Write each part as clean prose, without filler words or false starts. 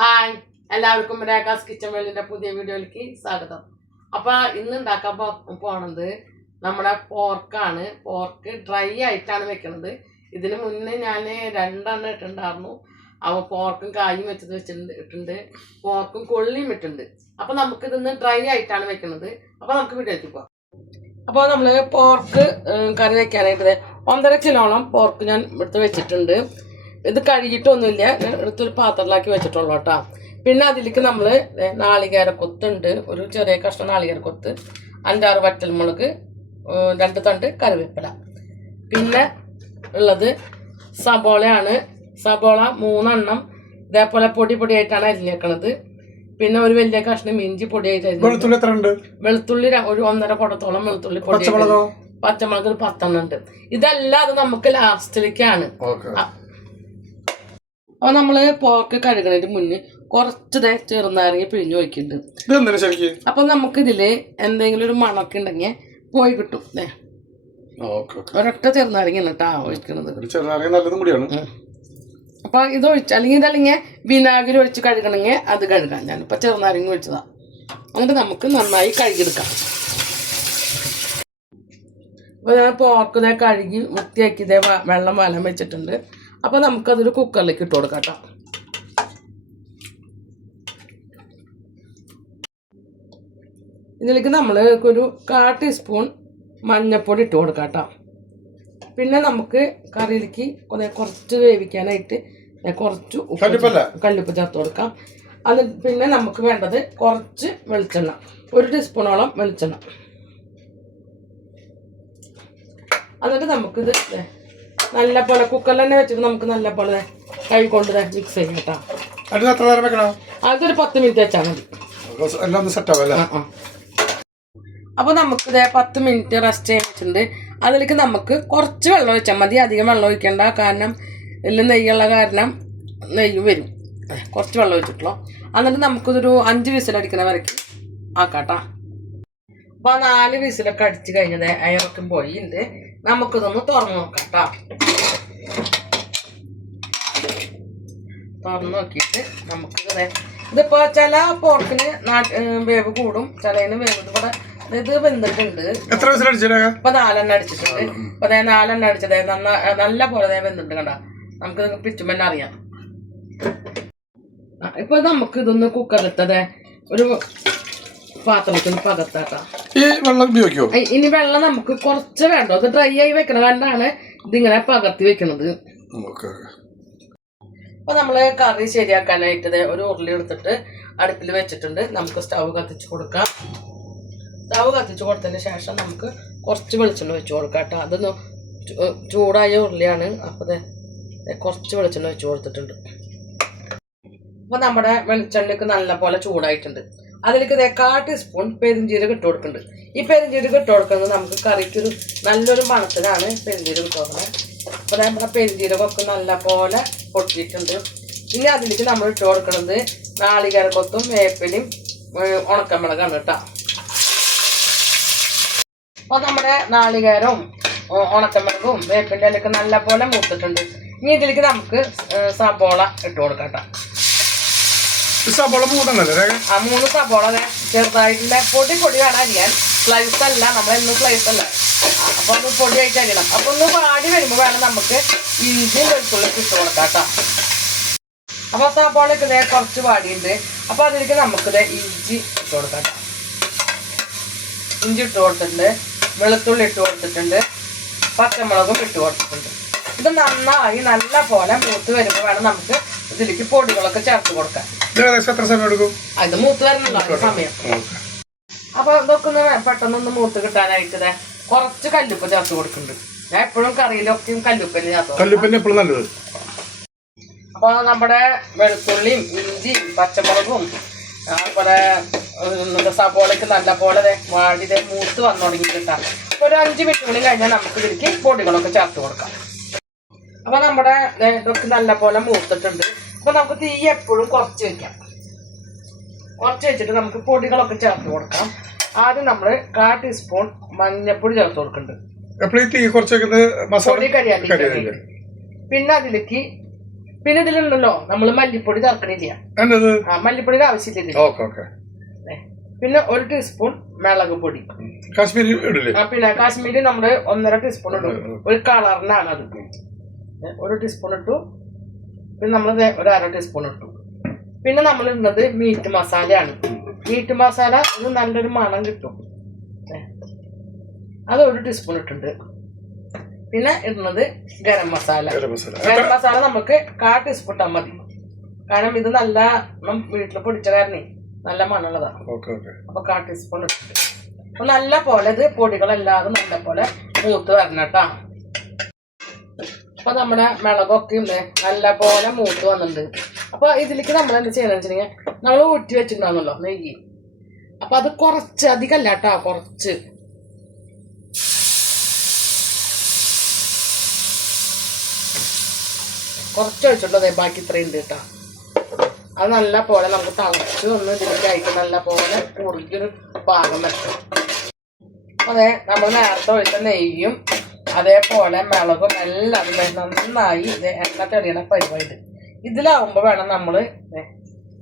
Hi, എല്ലാവർക്കും രേഖാസ് kitchen വേൾഡിന്റെ പുതിയ വീഡിയോയിലേക്ക് സ്വാഗതം. അപ്പൊ ഇന്ന് ഉണ്ടാക്കാൻ പോണത് നമ്മുടെ പോർക്കാണ്. പോർക്ക് ഡ്രൈ ആയിട്ടാണ് വെക്കുന്നത്. ഇതിന് മുന്നേ ഞാൻ 2 എണ്ണം ഇട്ടുണ്ടായിരുന്നു. പോർക്കും കായും വെച്ചിട്ടുണ്ട്, പോർക്കും കൊള്ളിയും ഇട്ടുണ്ട്. അപ്പൊ നമുക്ക് ഇതൊന്ന് ഡ്രൈ ആയിട്ടാണ് വെക്കുന്നത്. അപ്പൊ നമുക്ക് വീഡിയോയ്ക്ക് പോവാം. അപ്പോൾ നമ്മൾ പോർക്ക് കറി വെക്കാനായിട്ട് 1.5 കിലോളം പോർക്ക് ഞാൻ എടുത്ത് വെച്ചിട്ടുണ്ട്. ഇത് കഴുകിയിട്ടൊന്നുമില്ല, എടുത്തൊരു പാത്രത്തിലാക്കി വെച്ചിട്ടുള്ളൂ കേട്ടോ. പിന്നെ അതിലേക്ക് നമ്മൾ നാളികേരക്കൊത്തുണ്ട്, ഒരു ചെറിയ കഷ്ണം നാളികേരക്കൊത്ത്, 5-6 വറ്റൽമുളക്, 2 തണ്ട് കറിവേപ്പില. പിന്നെ ഉള്ളത് സബോളയാണ്. സബോള 3 എണ്ണം ഇതേപോലെ പൊടിയായിട്ടാണ് അരിഞ്ഞേക്കണത്. പിന്നെ ഒരു വലിയ കഷ്ണം ഇഞ്ചി പൊടിയായിട്ട് വെളുത്തുള്ളി ഒരു 1.5 കുടത്തോളം വെളുത്തുള്ളി പൊടി, പച്ചമുളക് 10 എണ്ണം ഉണ്ട്. ഇതെല്ലാം അത് നമുക്ക് ലാസ്റ്റിലേക്കാണ്. അപ്പൊ നമ്മള് പോർക്ക് കഴുകണതിന് മുന്നേ കുറച്ച് ചെറുനാരങ്ങ പിഴിഞ്ഞു വയ്ക്കുന്നുണ്ട്. അപ്പൊ നമുക്ക് ഇതില് എന്തെങ്കിലും ഒരു മണമൊക്കെ ഉണ്ടെങ്കിൽ പോയി കിട്ടും. ഒരൊറ്റ ചെറുനാരങ്ങ കേട്ടാ ഒഴിക്കണത്. അപ്പൊ ഇത് ഒഴിച്ച് അല്ലെങ്കിൽ വിനാഗിരി ഒഴിച്ച് കഴുകണമെങ്കിൽ അത് കഴുകാം. ഞാനിപ്പോ ചെറുനാരങ്ങ ഒഴിച്ചതാ. എന്നിട്ട് നമുക്ക് നന്നായി കഴുകിയെടുക്കാം. അപ്പൊ ഞാൻ പോർക്ക് കഴുകി വൃത്തിയാക്കി വെള്ളം വലം വെച്ചിട്ടുണ്ട്. അപ്പോൾ നമുക്കതൊരു കുക്കറിലേക്ക് ഇട്ട് കൊടുക്കാം കേട്ടോ. ഇതിലേക്ക് നമ്മൾ ഒരു 1/4 ടീസ്പൂൺ മഞ്ഞൾപ്പൊടി ഇട്ട് കൊടുക്കാം കേട്ടോ. പിന്നെ നമുക്ക് കറിയിലേക്ക് കുറച്ച് വേവിക്കാനായിട്ട് കുറച്ച് കല്ലുപ്പ് ചേർത്ത് കൊടുക്കാം. അത് പിന്നെ നമുക്ക് വേണ്ടത് കുറച്ച് വെളിച്ചെണ്ണ, 1 ടീസ്പൂണോളം വെളിച്ചെണ്ണ. എന്നിട്ട് നമുക്കിത് നല്ല പോലെ കുക്കറിൽ തന്നെ വെച്ചിട്ട് നമുക്ക് നല്ല പോലെ കൈ കൊണ്ട് മിക്സ് ചെയ്യാം കേട്ടോ. അതൊരു 10 മിനിറ്റ് വെച്ചാൽ മതി. അപ്പൊ നമുക്ക് 10 മിനിറ്റ് റെസ്റ്റ് ചെയ്യാൻ വെച്ചിട്ടുണ്ട്. അതിലേക്ക് നമുക്ക് കുറച്ച് വെള്ളം ഒഴിച്ചാൽ മതി, അധികം വെള്ളം ഒഴിക്കണ്ട. കാരണം എല്ലാം നെയ്യുള്ള കാരണം നെയ്യ് വരും. കുറച്ച് വെള്ളം ഒഴിച്ചിട്ടുള്ളൂ. എന്നിട്ട് നമുക്കിതൊരു 5 വിസിലടിക്കണ വരയ്ക്ക് ആക്കാട്ടോ. അപ്പൊ 4 വിസിലൊക്കെ അടിച്ച് കഴിഞ്ഞത് അയറൊക്കെ പോയിട്ടുണ്ട്. നമുക്കിതൊന്ന് തുറന്നു നോക്കാം കേട്ടോ. തുറന്നു നോക്കിയിട്ട് നമുക്ക് ഇതിപ്പോ ചില പോർക്കിന് വേവ് കൂടും, ചിലതിന് വേവ് ഇവിടെ ഇത് വെന്തിട്ടുണ്ട്. ഇപ്പൊ 4 എണ്ണം അടിച്ചിട്ടുണ്ട്. ഇപ്പൊ 4 എണ്ണം അടിച്ചത് നല്ല പോലെ വെന്തിട്ടുണ്ട് കണ്ട. നമുക്ക് പിച്ചുമ്പന്നെ അറിയാം. ഇപ്പൊ നമുക്ക് ഇതൊന്ന് കുക്കറിലിട്ടത് ഒരു പാത്രത്തിന് പകർത്താട്ടോ. ഇനി വെള്ളം നമുക്ക് കുറച്ച് വേണ്ടോ, അത് ഡ്രൈ ആയി വെക്കണ കണ്ടാണ് ഇതിങ്ങനെ പകർത്തി വെക്കണത്. അപ്പൊ നമ്മള് കറി ശരിയാക്കാനായിട്ട് ഒരു ഉരുളി എടുത്തിട്ട് അടുപ്പിൽ വെച്ചിട്ടുണ്ട്. നമുക്ക് സ്റ്റവ് കത്തിച്ച് കൊടുക്കാം. സ്റ്റവ് കത്തിച്ച് കൊടുത്തതിന് ശേഷം നമുക്ക് കുറച്ച് വെളിച്ചെണ്ണ വെച്ച് കൊടുക്കാം കേട്ടോ. അതൊന്ന് ചൂടായ ഉരുളിയാണ്. അപ്പൊ കുറച്ച് വെളിച്ചെണ്ണ വെച്ച് കൊടുത്തിട്ടുണ്ട്. അപ്പൊ നമ്മുടെ വെളിച്ചെണ്ണയ്ക്ക് നല്ല പോലെ ചൂടായിട്ടുണ്ട്. അതിലേക്ക് 1/4 ടീസ്പൂൺ പെരിഞ്ജീരകം ഇട്ട് കൊടുക്കുന്നുണ്ട്. ഈ പെരിഞ്ജീരകം ഇട്ട് കൊടുക്കുന്നത് നമുക്ക് കറിക്കൊരു നല്ലൊരു മണത്തിലാണ് പെരിഞ്ജീരകം ഇട്ട് കൊടുക്കുന്നത്. അപ്പോൾ നമ്മുടെ പെരിഞ്ജീരകമൊക്കെ നല്ല പോലെ പൊട്ടിയിട്ടുണ്ട്. ഇനി അതിലേക്ക് നമ്മൾ ഇട്ട് കൊടുക്കുന്നത് നാളികേരക്കൊത്തും വേപ്പിലയും ഉണക്കമുളകാണ് കേട്ടോ. അപ്പോൾ നമ്മുടെ നാളികേരവും ഉണക്കമുളകും വേപ്പിൻ്റെ ഇലയൊക്കെ നല്ല പോലെ മൂത്തിട്ടുണ്ട്. ഇനി ഇതിലേക്ക് നമുക്ക് സബോള ഇട്ട് കൊടുക്കാം കേട്ടോ. 3 സബോള ചെറുതായിട്ടുള്ള പൊടി വേണം അരിയാൻ. സ്ലൈസ് അല്ല, നമ്മളെന്നും സ്ലൈസ് അല്ല. അപ്പൊ ഒന്ന് പൊടിയായിട്ട് അരിയണം. അപ്പൊ ഒന്ന് വാടി വരുമ്പോൾ വേണം നമുക്ക് ഇഞ്ചിയും വെളുത്തുള്ളി ഇട്ട് കൊടുക്കാം കേട്ടോ. അപ്പൊ സബോളക്ക് കുറച്ച് വാടിയുണ്ട്. അപ്പൊ അതിലേക്ക് നമുക്ക് ഇഞ്ചി ഇട്ട് കൊടുക്കാം കേട്ടോ. ഇഞ്ചി ഇട്ട് കൊടുത്തിട്ടുണ്ട്, വെളുത്തുള്ളി ഇട്ട് കൊടുത്തിട്ടുണ്ട്, പച്ചമുളകും ഇട്ട് കൊടുത്തിട്ടുണ്ട്. ഇത് നന്നായി നല്ല പോലെ മൂത്ത് വരുമ്പോൾ വേണം നമുക്ക് ഇതിലേക്ക് പൊടികളൊക്കെ ചേർത്ത് കൊടുക്കാം. അത് മൂത്ത് വരുന്നുണ്ടോ സമയം. അപ്പൊ ഇതൊക്കെ ഒന്ന് പെട്ടെന്നൊന്ന് മൂത്ത് കിട്ടാനായിട്ട് കുറച്ച് കല്ലുപ്പ് ചേർത്ത് കൊടുക്കുന്നുണ്ട്. ഞാൻ എപ്പോഴും കറിയിലൊക്കെയും കല്ലുപ്പന്നെ ചേർത്ത്. അപ്പൊ നമ്മുടെ വെളുത്തുള്ളിയും ഇഞ്ചിയും പച്ചമുളകും അതുപോലെ സബോളയ്ക്ക് നല്ല പോലെ വാടി മൂത്ത് വന്നു തുടങ്ങി കിട്ടാം. ഒരു 5 മിനിറ്റ് കൂടി കഴിഞ്ഞാൽ നമുക്ക് ഇതിലേക്ക് പൊടികളൊക്കെ ചേർത്ത് കൊടുക്കാം. അപ്പൊ നമ്മുടെ ഇതൊക്കെ നല്ല പോലെ മൂത്തിട്ടുണ്ട്. അപ്പൊ നമുക്ക് തീ എപ്പോഴും കുറച്ച് വെക്കാം. കുറച്ച് വെച്ചിട്ട് നമുക്ക് പൊടികളൊക്കെ ചേർത്ത് കൊടുക്കാം. ആദ്യം നമ്മൾ 1/4 ടീസ്പൂൺ മഞ്ഞൾപ്പൊടി ചേർത്ത് കൊടുക്കുന്നുണ്ട്, പൊടി കരിയാക്കി. പിന്നെ അതിലേക്ക് പിന്നെ ഇതിലുണ്ടല്ലോ നമ്മള് മല്ലിപ്പൊടി ചേർക്കണില്ല. എന്നത് മല്ലിപ്പൊടിയുടെ ആവശ്യമില്ല. Okay okay. പിന്നെ 1 ടീസ്പൂൺ മുളക് പൊടി. കാശ്മീരി ഇടില്ലേ? പിന്നെ കാശ്മീരി നമ്മള് 1.5 ടീസ്പൂൺ ഇടും. ഒരു കളറിനാണ് അത്. 1 ടീസ്പൂൺ ഇട്ടു. പിന്നെ നമ്മൾ ഒരു 1/2 ടീസ്പൂൺ ഇട്ടു. പിന്നെ നമ്മൾ ഇടുന്നത് മീറ്റ് മസാലയാണ്. മീറ്റ് മസാല ഇത് നല്ലൊരു മണം കിട്ടും. അത് 1 ടീസ്പൂൺ ഇട്ടുണ്ട്. പിന്നെ ഇടുന്നത് ഗരം മസാല. ഗരം മസാല നമുക്ക് 1/4 ടീസ്പൂൺ ഇട്ടാൽ മതി. കാരണം ഇത് നല്ല വീട്ടിൽ പൊടിച്ച കാരണേ നല്ല മണമുള്ളതാണ്. അപ്പൊ 1/4 ടീസ്പൂൺ ഇട്ടിട്ട് അപ്പൊ നല്ല പോലെ ഇത് പൊടികളെല്ലാതും നല്ല പോലെ മൂത്ത് വരണം കേട്ടാ. അപ്പൊ നമ്മുടെ മുളകൊക്കെ നല്ല പോലെ മൂത്ത് വന്നിട്ടുണ്ട്. അപ്പൊ ഇതിലേക്ക് നമ്മൾ എന്താ ചെയ്യണമെന്ന് വെച്ചിട്ടുണ്ടെങ്കിൽ നമ്മൾ ഊറ്റി വെച്ചിട്ടുണ്ടാവുന്നല്ലോ നെയ്യ്. അപ്പൊ അത് കുറച്ച് അധികമല്ല കേട്ടോ, കുറച്ച് ഒഴിച്ചിട്ടുള്ളൂ. അതെ ബാക്കി ഇത്രയും ഉണ്ട് കേട്ടോ. അത് നല്ല പോലെ നമുക്ക് തളച്ച് ഒന്ന് ഇതിലേക്കായിട്ട് നല്ല പോലെ കുറുകിയൊരു പാകം വെക്കും. അതെ നമ്മൾ നേരത്തെ ഒഴിച്ച നെയ്യും അതേപോലെ മുളകും എല്ലാം നന്നായി ഇത് എണ്ണ തെളിയണ പരിപാടി. ഇതിലാവുമ്പോൾ വേണം നമ്മൾ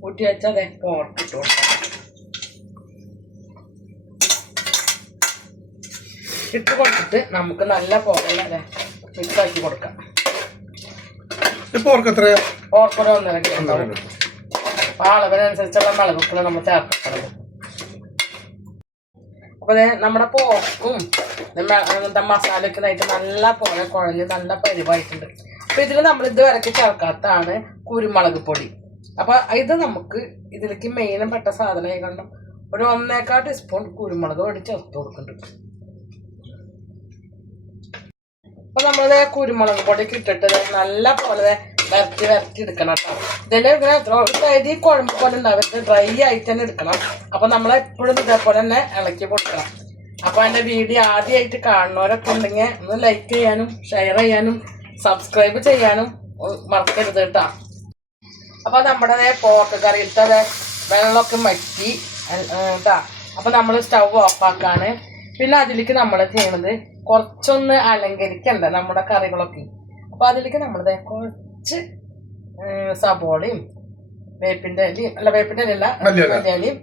ഊറ്റി വെച്ച അതെ പോർക്ക് ഇട്ട് കൊടുക്കാം. ഇട്ട് കൊടുത്തിട്ട് നമുക്ക് നല്ല പോലെ അതെ മിക്സ് ആക്കി കൊടുക്കാം. Pork 1.5 kilo. അളവിനനുസരിച്ചുള്ള മുളകൊക്കെ നമ്മൾ ചേർക്കുന്നത്. അപ്പൊ നമ്മുടെ പോർക്കും മസാലയൊക്കെ ആയിട്ട് നല്ല പോലെ കുഴഞ്ഞ് നല്ല പരിവായിട്ടുണ്ട്. അപ്പൊ ഇതിൽ നമ്മൾ ഇതുവരെയൊക്കെ ചേർക്കാത്തതാണ് കുരുമുളക് പൊടി. അപ്പൊ ഇത് നമുക്ക് ഇതിലേക്ക് മെയിനും പെട്ട സാധനമായി കണ്ടും ഒരു 1.25 ടീസ്പൂൺ കുരുമുളക് പൊടി ചേർത്ത് കൊടുക്കുന്നുണ്ട്. അപ്പൊ നമ്മളത് കുരുമുളക് പൊടിയൊക്കെ ഇട്ടിട്ട് നല്ല പോലെ വരട്ടി എടുക്കണം കേട്ടോ. ഇതിൽ ഇങ്ങനെ തരി കുഴമ്പ് പോലെ ഉണ്ടാവരുത്, ഡ്രൈ ആയിട്ട് തന്നെ എടുക്കണം. അപ്പൊ നമ്മളെപ്പോഴും ഇതേപോലെ തന്നെ ഇളക്കി കൊടുക്കണം. അപ്പൊ എൻ്റെ വീഡിയോ ആദ്യമായിട്ട് കാണുന്നവരൊക്കെ ഉണ്ടെങ്കിൽ ഒന്ന് ലൈക്ക് ചെയ്യാനും ഷെയർ ചെയ്യാനും സബ്സ്ക്രൈബ് ചെയ്യാനും മറക്കരുത് കേട്ടോ. അപ്പൊ നമ്മുടെ പോർക്ക് കറിയിലത്തെ വെള്ളമൊക്കെ മറ്റി കേട്ടാ. അപ്പൊ നമ്മൾ സ്റ്റവ് ഓഫാക്കാണ്. പിന്നെ അതിലേക്ക് നമ്മൾ ചെയ്യണത് കുറച്ചൊന്ന് അലങ്കരിക്കണ്ട നമ്മുടെ കറികളൊക്കെ. അപ്പൊ അതിലേക്ക് നമ്മളിത് കുറച്ച് സബോളയും വേപ്പിന്റെ ഇലയും അല്ല വേപ്പിന്റെ ഇലയല്ല മല്ലിയിലയും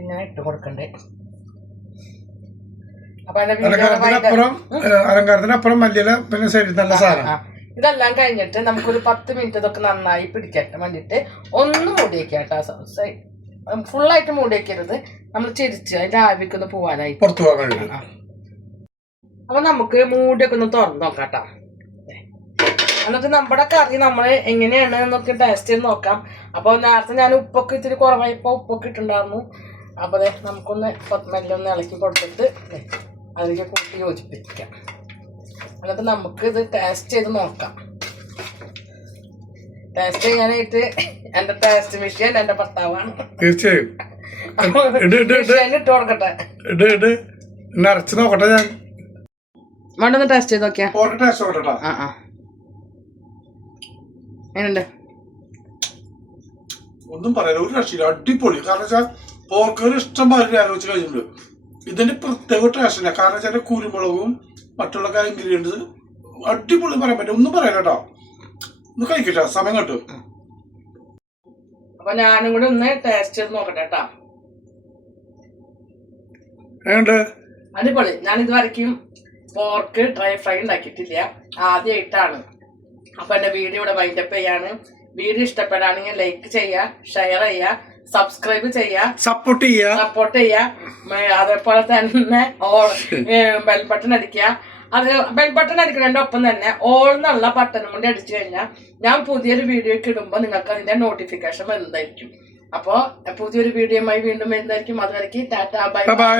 ഇങ്ങനെ ഇട്ട് കൊടുക്കണ്ടേ. അപ്പൊ അലങ്കാരത്തിനപ്പുറം മല്ലിയില പിന്നെ നല്ല സാധനം. ഇതെല്ലാം കഴിഞ്ഞിട്ട് നമുക്കൊരു 10 മിനിറ്റ് ഇതൊക്കെ നന്നായി പിടിക്കാൻ വേണ്ടിയിട്ട് ഒന്ന് മൂടി വെക്കാട്ടോ. ഫുള്ളായിട്ട് മൂടി വെക്കരുത്, നമ്മൾ ചിരിച്ച് അതിന്റെ ആവിക്കൊന്ന് പോവാനായിട്ട് പുറത്തു പോകാൻ. അപ്പൊ നമുക്ക് മൂടിയൊക്കെ ഒന്ന് തുറന്ന് നോക്കാട്ടോ. എന്നിട്ട് നമ്മുടെ കറി നമ്മൾ എങ്ങനെയാണ് എന്നൊക്കെ ടേസ്റ്റ് ചെയ്ത് നോക്കാം. അപ്പോൾ നേരത്തെ ഞാൻ ഉപ്പൊക്കെ ഇത്തിരി കുറവായപ്പോൾ ഉപ്പൊക്കെ ഇട്ടുണ്ടായിരുന്നു. അപ്പോൾ അതെ നമുക്കൊന്ന് മെല്ലെ ഒന്ന് ഇളക്കി കൊടുത്തിട്ട് അതിലേക്ക് കൂട്ടി യോജിപ്പിക്കാം. എന്നിട്ട് നമുക്ക് ഇത് ടേസ്റ്റ് ചെയ്ത് നോക്കാം. ടേസ്റ്റ് ചെയ്യാനായിട്ട് എൻ്റെ ടേസ്റ്റ് മെഷീൻ എൻ്റെ ഭർത്താവാണ്. തീർച്ചയായും ഇട്ട് കൊടുക്കട്ടെ. അരച്ച് നോക്കട്ടെ. ഞാൻ വേണ്ടൊന്ന് ടേസ്റ്റ് ചെയ്ത് നോക്കിയാ. എങ്ങനെയുണ്ട്? ഒന്നും പറയാൻ ഒരു രക്ഷയില്ല, അടിപൊളി. കാരണം വെച്ചാൽ പോർക്കറി ഇഷ്ടം പോലെ ആലോചിച്ച് കഴിഞ്ഞിട്ടുണ്ട്. ഇതിന്റെ പ്രത്യേക ടേസ്റ്റില്ല. കാരണം വെച്ചാൽ കുരുമുളകും മറ്റുള്ള ഇൻഗ്രീഡിയൻസ് അടിപൊളി പറയാൻ പറ്റും. ഒന്നും പറയാൻ കേട്ടോ. ഒന്ന് കഴിക്കട്ടെ, സമയം കിട്ടും. അപ്പൊ ഞാനും കൂടെ ഒന്ന് ടേസ്റ്റ് ചെയ്ത് നോക്കട്ടെ കേട്ടാ. അടിപൊളി. ഞാൻ ഇതുവരയ്ക്കും പോർക്ക് ഡ്രൈ ഫ്രൈ ഉണ്ടാക്കിയിട്ടില്ല, ആദ്യമായിട്ടാണ്. അപ്പൊ എന്റെ വീഡിയോ ഇവിടെ വൈൻഡപ്പ് ചെയ്യാണ്. വീഡിയോ ഇഷ്ടപ്പെടാണെങ്കിൽ ലൈക്ക് ചെയ്യുക, ഷെയർ ചെയ്യുക, സബ്സ്ക്രൈബ് ചെയ്യുക, സപ്പോർട്ട് ചെയ്യുക. അതേപോലെ തന്നെ ബെൽ ബട്ടൺ അടിക്കുക. അത് ബെൽ ബട്ടൺ അടിക്കുന്നതിന്റെ ഒപ്പം തന്നെ ഓൾ എന്നുള്ള ബട്ടൺ കൊണ്ട് അടിച്ചു കഴിഞ്ഞാൽ ഞാൻ പുതിയൊരു വീഡിയോ ഒക്കെ ഇടുമ്പോൾ നിങ്ങൾക്ക് അതിന്റെ നോട്ടിഫിക്കേഷൻ വരുന്നതായിരിക്കും. അപ്പോൾ പുതിയൊരു വീഡിയോയുമായി വീണ്ടും വരുന്നതായിരിക്കും. അതുവരയ്ക്ക് ടാറ്റാ ബൈ ബൈ.